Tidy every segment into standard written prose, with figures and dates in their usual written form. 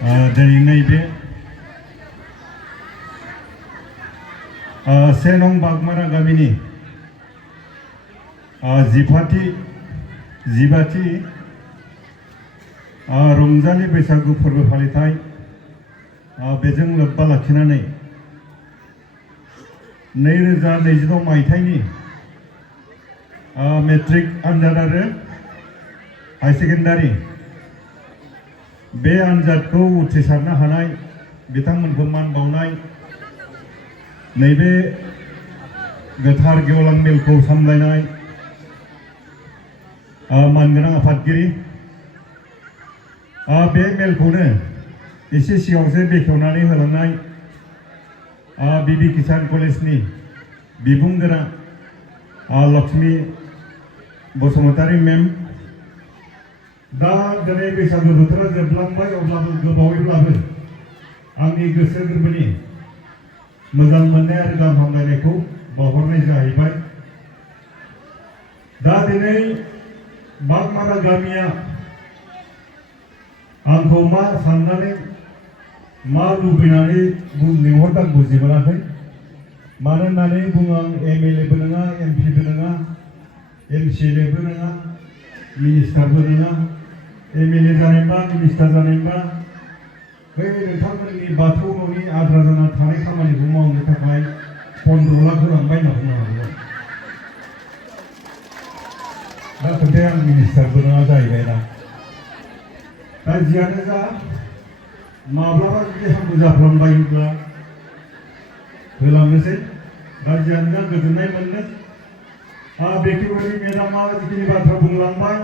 दिनै नैबे 1 नं बागमारा गामिनि 15थि रंजालि बैसागु फोरबो फालिथाय बेजों लोब्बा लाखिनानै 2026 मायथाइनि मेट्रिक आनजाद आरो हाई सेकेन्डारि बे आनजादखौ उथ्रिसारनो हानाय बिथांमोनखौ मान बावनाय नैबे गोथार गेवलां मेलखौ सामलायनाय मानगोनां आफादगिरि बे मेलखौनो एसे सिगाङावसो बेखेवनानै होलांनाय बिबि किसान कलेजनि बिबुंगोरा लक्ष्मी बसुमतारी मेम दा दिनै बैसागु बोथोरा जोबलांबाय अब्लाबो गोबावैब्लाबो आंनि गोसो गोरबोनि मोजां मोननाय आरो गाहाम हामलायनायखौ बावहरनाय जाहैबाय। दा दिनै बागमारा गामिया आंखौ मा साननानै मा लुबैनानै लिंहरदों बुजि मोनाखै। मानो होननानै बुङो आं MLA बो नङा, MP बो नङा, MCLA बो नङा, मिनिस्टारबो नङा। MLA जानायबा मिनिस्टार जानायबा बै नोंथांमोननि बाथौ न'नि आद्रा जाना थानाय खामानिखौ मावनो थाखाय 15 लाख रां बायना होनो हागौ। दा खोथाया आं मिनिस्टारबो नङा जाहैबाय ना। दा जियानो जा माब्लाबा जुदि हामबो जाफ्लांबायोब्ला होलांनोसै। दा जियानो जा गोजोननाय मोनो। बेखेवगिरि मेडामा जिखिनि बाथ्रा बुंलांबाय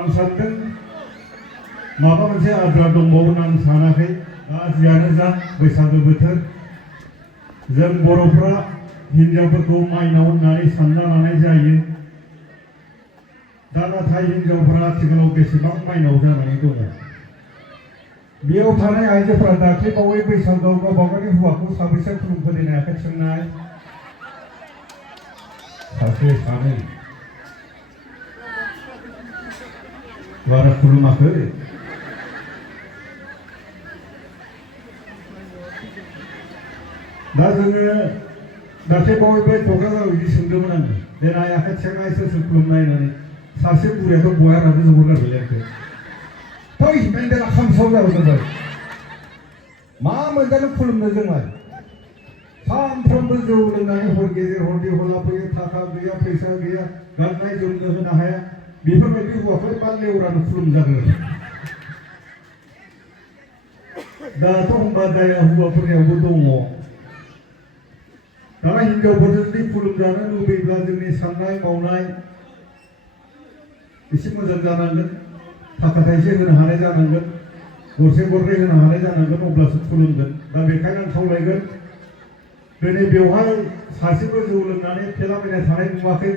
आं सानदों माबा मोनसे आद्रा दंबावो होनना आं सानाखै। जियानो जा बैसागु बोथोर जों बर'फ्रा हिन्जावफोरखौ माइनाव होननानै सानना लानाय जायो। दा नाथाय हिन्जावफोरा आथिखालाव बेसेबां माइनाव जानानै दङ। बेयाव थानाय आइजोफोरा दाख्लैबावै बैसागुआव गावबा गावनि हौवाखौ साबैसे खुलुमफोरनि आखाइ सोंनाय सासे सानै बारा खुलुमाखै। दा जोङो दाख्लैबावै बे क'क्राझाराव बिदि सोंदोंमोन आङो देनाय आखाइ थिखांनाय सोर सोर खुलुमनाय होननानै सासे बुरैयाथ' बया रावबो जहरगारबाय आंखौ फै मेन्देला खामसाव जाबाय मा मोनजानो खुलुमनो जोंलाय सानफ्रोमबो जौ लोंनानै हर गेजेर हरनि हरला फैयो थाखा गैया फैसा गैया गाननाय जोमनो होनो हाया बेफोरबायदि हौवाफोर बा लेवरानो खुलुमजागोन। दाथ' होनबा जाया हौवाफोरनियावबो दङ। दाना हिनजावफोरजों जुदि खुलुमजानो लुबैब्ला जोंनि साननाय मावनाय एसे मोजां जानांगोन, थाखा थाइसे होनो हानाय जानांगोन, गरसे गरनै होनो हानाय जानांगोन, अब्लासो खुलुमगोन। दा बेखायनो आं खावलायगोन दिनै बेवहाय सासेबो जौ लोंनानै फेलाबायनाय थानाय नुवाखै।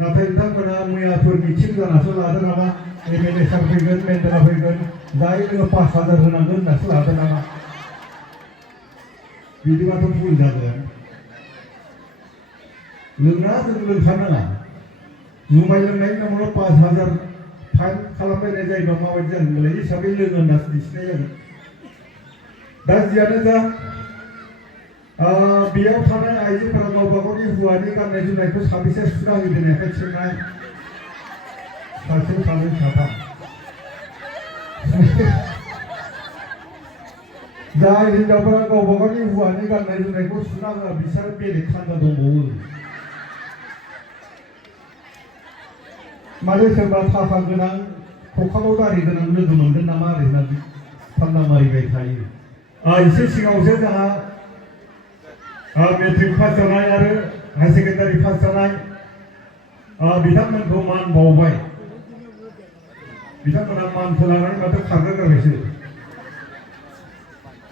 नाथाय नोंथांमोना मैयाफोर मिथिं जानासो लादों नामा MLA सार फैगोन मेन्देला फैगोन जाय नोङो 5,000 होनांगोन होननासो लादों नामा? बिदिबाथ' भुल जागोन। लोंना जों लोंखानाङा जुमाय लोंनायनि नामाव 5,000 फाइन खालामलायनाय जायोबा माबायदि जागोन होनबालाय हिसाबै लोङो होननासो दिन्थिनाय जागोन। दा जियानो जा बेयाव थानाय आइजोफोरा गावबा गावनि हौवानि गाननाय जोमनायखौ साबेसे सुना होदों आखाइ थिखांनाय सासे सानै साथाम जाय हिन्जावफोरा गावबा गावनि हौवानि गाननाय जोमनायखौ सुना होआ बिसोर बेलेग खान्दा दंबावो। माने सोरबा थाखा गोनां खखालाव दारि गोनां लोगो मोनगोन नामा आरो होननानै फान्दा मारिबाय थायो। एसे सिगाङावसो जोंहा मेट्रिक पास जानाय आरो हाई सेकेन्डारि पास जानाय बिथांमोनखौ मान बावबाय। बिथांमोना मानखौ लानानै माथो खारनो गारबायसो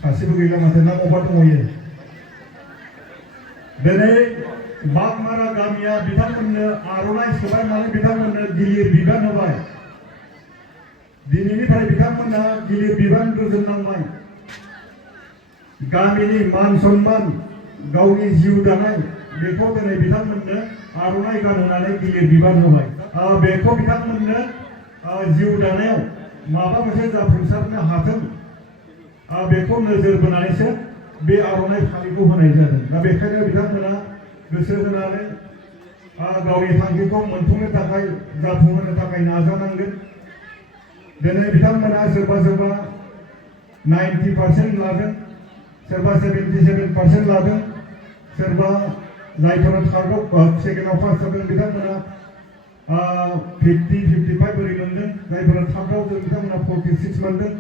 सासेबो गैला माथो ना अबा दंहैयो। दिनै बागमारा गामिया बिथांमोननो आर'नाइ सोबाय माने बिथांमोननो गिलिर बिबान होबाय। दिनैनिफ्राय बिथांमोनहा गिलिर बिबान रुजुननांबाय। गामिनि मान सन्मान गावनि जिउ दानाय बेखौ दिनै बिथांमोननो आर'नाइ गानहोनानै गिलिर बिबान होबाय। बेखौ बिथांमोननो जिउ दानायाव माबा मोनसे जाफुंसारनो हाथों बेखौ नोजोर बोनानैसो बे आर'नाइ फालिखौ होनाय जादों। दा बेखायनो बिथांमोना गोसो होनानै गावनि थांखिखौ मोनफुंनो थाखाय जाफुंहोनो थाखाय नाजानांगोन। दिनै बिथांमोना सोरबा 90% लादों, सोरबा 77% लादों, सोरबा जायफोरा थार्डआव सेकेन्डआव पास जादों बिथांमोना 50-55 बोरै मोनदों, जायफोरा थार्डआव जों बिथांमोना 46 मोनदों,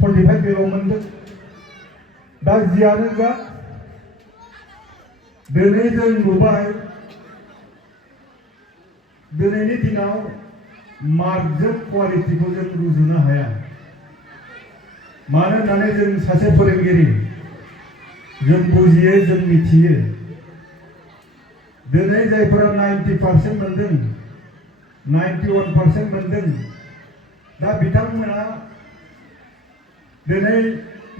45 बेल' मोनदों। दा जियानो जा दिनै जों नुबाय दिनैनि दिनाव मार्कजों क्वालिटिखौ जों रुजुनो हाया। मानो होननानै जों सासे फोरोंगिरि जों बुजियो, जों मिथियो। दिनै जायफोरा 90% मोनदों, 91% मोनदों, दा बिथांमोना दिनै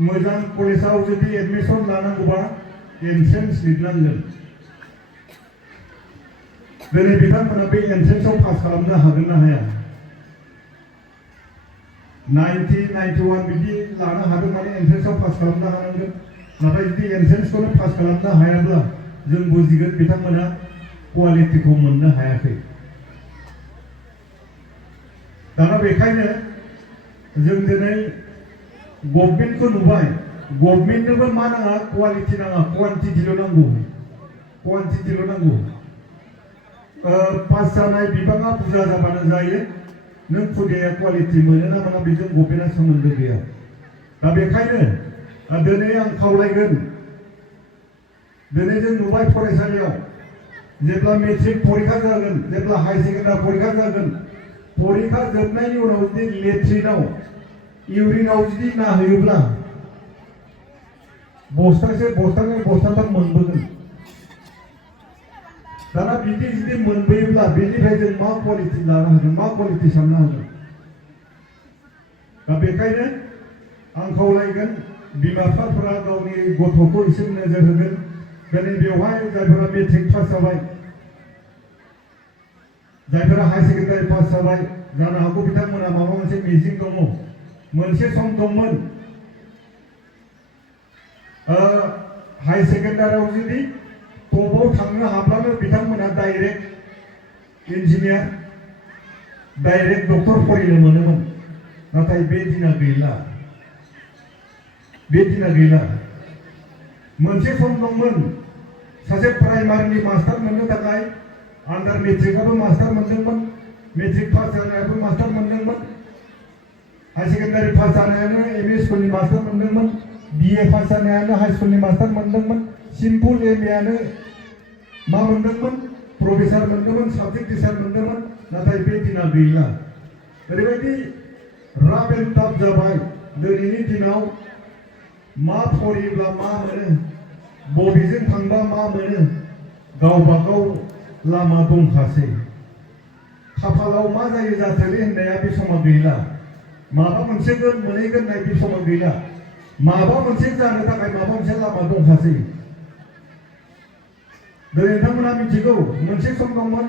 मोजां कलेजाव जुदि एडमिसन लानांगौबा एन्ट्रेन्स लिरनांगोन। दिनै बिथांमोना बे एन्ट्रेन्सआव पास खालामनो हागोन ना हाया? 90-91 बिदि लानो हादों माने एन्ट्रेन्सआव पास खालामनो हानांगोन। नाथाय जुदि एन्ट्रेन्सखौनो पास खालामनो हायाब्ला जों बुजिगोन बिथांमोना क्वालिटिखौ मोननो हायाखै। दाना बेखायनो जों दिनै गभर्नमेन्टखौ नुबाय, गभर्नमेन्टनोबो मा नाङा, क्वालिटि नाङा, क्वान्टिटिल' नांगौ, क्वान्टिटिल' नांगौ। पास जानाय बिबाङा बुरजा जाबानो जायो, नों खुदिया क्वालिटि मोनो ना मोना बेजों गभर्नमेन्टआ सोमोन्दो गैया। दा बेखायनो दिनै आं खावलायगोन, दिनै जों नुबाय फरायसालियाव जेब्ला मेट्रिक परीक्षा जागोन, जेब्ला हाई सेकेन्डारि परीक्षा जागोन, परीक्षा जोबनायनि उनाव जुदि लेट्रिनाव इउरिनाव जुदि नाहैयोब्ला बस्थाथाम मोनबोगोन। दाना बिदि जुदि मोनबोयोब्ला बेनिफ्राय जों मा क्वालिटि लानो हागोन, मा क्वालिटि साननो हागोन? दा बेखायनो आं खावलायगोन बिमा बिफाफोरा गावनि गथ'खौ एसे नोजोर होगोन। दिनै बेवहाय जायफोरा मेट्रिक पास जाबाय, जायफोरा हाई सेकेन्डारि पास जाबाय, जानो हागौ बिथांमोना माबा मोनसे मिजिं दङ। मोनसे सम दंमोन हाई सेकेन्डारियाव जुदि टपआव थांनो हाब्लानो बिथांमोना डाइरेक्ट इन्जिनियार, डाइरेक्ट डक्टर फरायनो मोनोमोन। नाथाय बे दिना गैला, बे दिना गैला। मोनसे सम दंमोन सासे प्राइमारिनि मास्टार मोननो थाखाय आन्डार मेट्रिकआबो मास्टार मोनदोंमोन, मेट्रिक पास जानायाबो मास्टार मोनदोंमोन, हाई सेकेन्डारि पास जानायानो एम इ स्कुलनि मास्टार मोनदोंमोन, BA पास जानायानो हाई स्कुलनि मास्टार मोनदोंमोन, सिम्पल MAयानो मा मोनदोंमोन, प्रफेसार मोनदोंमोन, साबजेक्ट टिचार मोनदोंमोन। नाथाय बे दिना गैला। ओरैबायदि राफ एन्ड टाफ जाबाय दिनैनि दिनाव। मा फरायोब्ला मा मोनो, बबेजों थांबा मा मोनो, गावबागाव लामा दंखासै। खाफालाव मा जायो जाथोंलै होननाया बे समा गैला। माबा मोनसे मोनहैगोन होननाय बे समा गैला। माबा मोनसे जानो थाखाय माबा मोनसे लामा दंखासै। दिनै नोंथांमोना मिथिगौ मोनसे सम दंमोन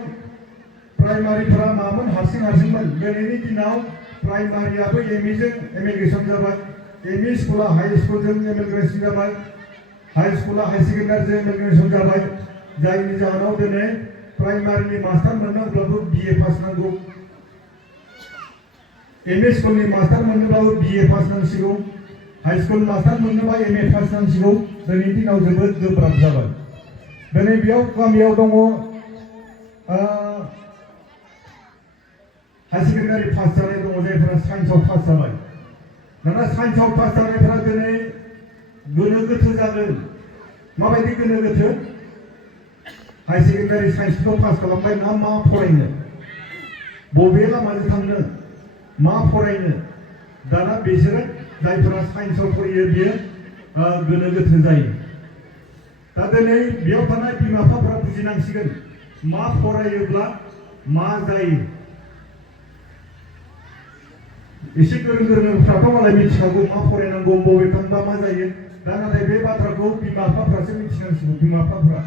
प्राइमारिफोरा मामोन, हारसिंमोन। दिनैनि दिनाव प्राइमारियाबो ME जों एमएलग्रेसन जाबाय, ME स्कुला हाई स्कुलजों एमएलग्रेसन जाबाय, हाई स्कुला हाई सेकेन्डारिजों एमएलग्रेसन जाबाय। जायनि जाहोनाव दिनै प्राइमारिनि मास्टार मोननांगौब्लाबो BA पास नांगौ, ME स्कुलनि मास्टार मोननोब्लाबो BA पास नांसिगौ, हाई स्कुल मास्टार मोननोबा MA पास नांसिगौ। दिनैनि दिनाव जोबोद गोब्राब जाबाय। दिनै बेयाव गामियाव दङ हाई सेकेन्डारि पास जानाय दङ, जायफोरा साइन्सआव पास जाबाय। दाना साइन्सआव पास जानायफोरा दिनै गोनो गोथो जागोन। माबायदि गोनो गोथो? हाई सेकेन्डारि साइन्सखौ पास खालामबाय ना मा फरायनो, बबे लामाजों थांनो, मा फरायनो? दाना बिसोरो जायफोरा साइन्सआव फरायो बियो गोनो गोथो जायो। दा दिनै बेयाव थानाय बिमा बिफाफोरा बुजिनांसिगोन मा फरायोब्ला मा जायो। एसे गोरों गोरोंफ्राथ' मालाय मिथिखागौ मा फरायनांगौ, बबे थांबा मा जायो। दा नाथाय बे बाथ्राखौ बिमा बिफाफ्रासो मिथिनांसिगौ, बिमा बिफाफ्रा।